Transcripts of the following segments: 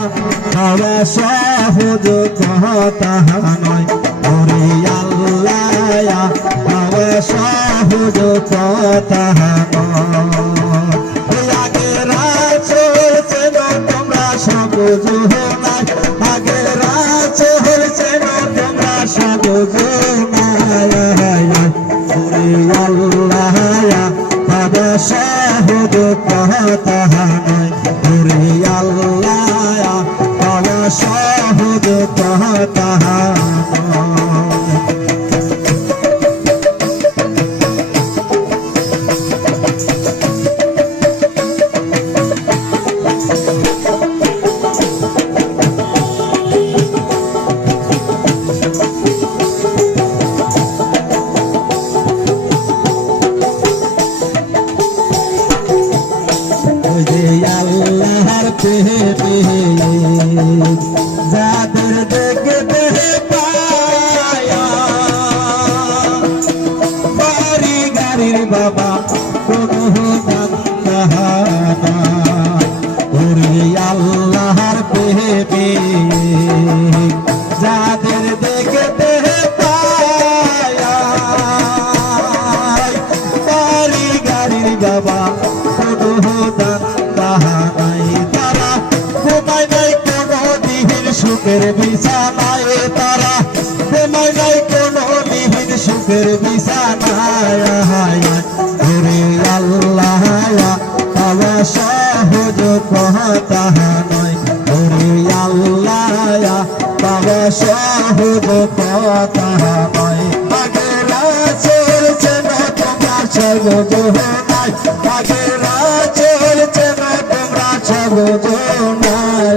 তবে সহজ কথা নয় ওরে আল্লাহ তবে সহজ কথা নয় আগেরা চলছে না তোমরা সবুজ নাই আগেরা চলছে না তোমরা সবুজ নাই ওরে আল্লাহ তবে সহজ কথা নয় ওরে আল্লাহ তবে সহজ কথা আল্লাহর প্রেমে যাদের দেখতে পায়া বাড়ি গাড়ির বাবা কোনো বান্দা ওরে আল্লাহর প্রেমে যাদের দেখতে পায়া বাড়ি গাড়ির বাবা কোনো সুখের বিছানায় তারা প্রেমায় নাই কোনো বিহীন সুখের বিছানায় ওরে আল্লাহ তবে সহজ কথা নয় ওরে আল্লাহ তবে সহজ কথা নয় আগেরা চলছে না তোমরা সহজ নাই আগেরা চলছে না তোমরা সহজ নাই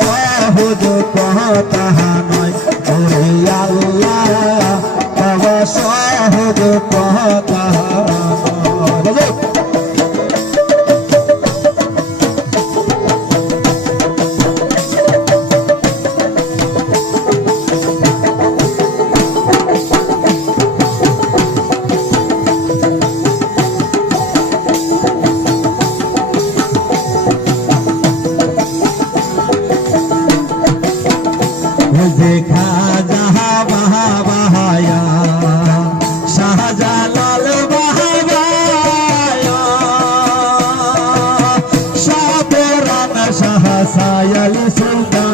সহজ কথা নয় ওরে আল্লাহ তবে সহজ কথা দেখা যাহা বাহাবায়া শাহজালাল বাহাবায়া সাপরান শাহ সায়ালি সুলতান